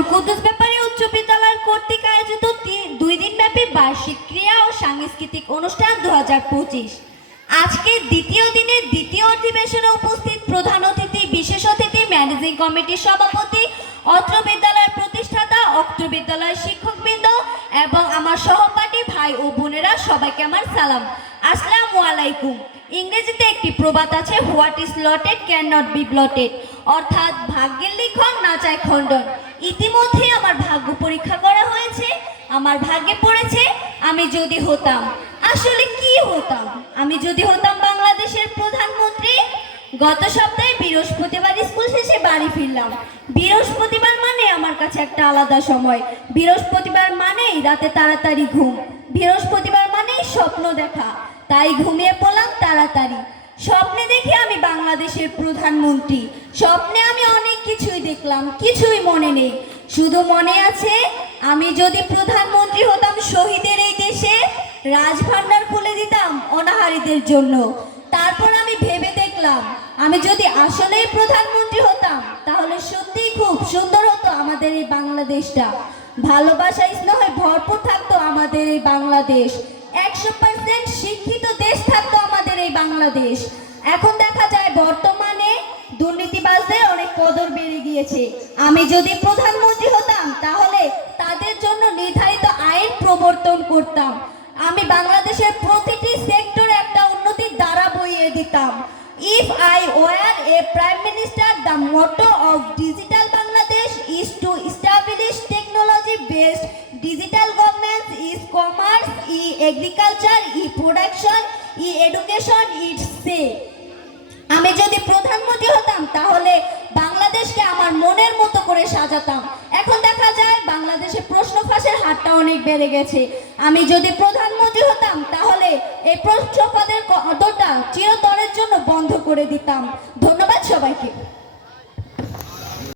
নূর কুদ্দুস ব্যাপারী উচ্চ বিদ্যালয় কর্তৃক আয়োজিত 2 দিনব্যাপী বার্ষিক ক্রীড়া ও সাংস্কৃতিক অনুষ্ঠান 2025। আজকে দ্বিতীয় দিনের দ্বিতীয় অধিবেশনে উপস্থিত প্রধান অতিথি, বিশেষ অতিথি, ম্যানেজিং কমিটির সভাপতি, অত্র বিদ্যালয়ের প্রতিষ্ঠাতা, অত্র বিদ্যালয়ের শিক্ষকবৃন্দ এবং আমার সহপাঠী ভাই ও বোনেরা, সবাইকে আমার সালাম। আসসালামু আলাইকুম। ইংরেজিতে একটি প্রবাদ আছে, what is lotted can not be blotted, অর্থাৎ ভাগ্যের লিখন না চায় খণ্ডন। ইতিমধ্যে আমার ভাগ্য পরীক্ষা করা হয়েছে, আমার ভাগ্যে পড়েছে আমি যদি হতাম, আসলে কি হতাম, আমি যদি হতাম বাংলাদেশের প্রধানমন্ত্রী। গত সপ্তাহে বৃহস্পতিবার স্কুল শেষে বাড়ি ফিরলাম। বৃহস্পতিবার মানে আমার কাছে একটা আলাদা সময়। বৃহস্পতিবার মানেই রাতে তাড়াতাড়ি ঘুম, বৃহস্পতিবার মানেই স্বপ্ন দেখা, তাই ঘুমিয়ে পড়লাম তাড়াতাড়ি। স্বপ্নে দেখে আমি বাংলাদেশের প্রধানমন্ত্রী, স্বপ্নে আমি অনেক কিছুই দেখলাম, কিছুই মনে নেই। শুধু মনে আছে আমি যদি প্রধানমন্ত্রী হতাম শহীদের এই দেশে, রাজভান্ডার খুলে দিতাম অনাহারীদের জন্য। তারপর আমি ভেবে দেখলাম আমি যদি আসলেই প্রধানমন্ত্রী হতাম তাহলে সত্যিই খুব সুন্দর হতো আমাদের এই বাংলাদেশটা। ভালোবাসা স্নেহে ভরপুর থাকতো আমাদের এই বাংলাদেশ। 100% শিক্ষিত দেশ থাকতো আমাদের এই বাংলাদেশ। এখন দেখা যায় বর্তমানে দুর্নীতিবাজদের অনেক কদর বেড়ে গিয়েছে। আমি যদি প্রধানমন্ত্রী হতাম তাহলে তাদের জন্য নির্ধারিত আইন প্রবর্তন করতাম। আমি বাংলাদেশের প্রতিটি সেক্টরে একটা উন্নতির ধারা বইয়ে দিতাম। If I were a Prime Minister, the motto of Digital Bangladesh is to establish technology-based digital governance, e-commerce, e-agriculture, e-production, e-education, e-safe. আমি যদি প্রধানমন্ত্রী হতাম তাহলে বাংলাদেশকে আমার মনের মতো করে সাজাতাম। এখন দেখা যায় বাংলাদেশে প্রশ্ন ফাঁসের হারটা অনেক বেড়ে গেছে। আমি যদি প্রধানমন্ত্রী হতাম তাহলে এই প্রশ্ন ফাঁদের কদরটা চিরতরের জন্য বন্ধ করে দিতাম। ধন্যবাদ সবাইকে।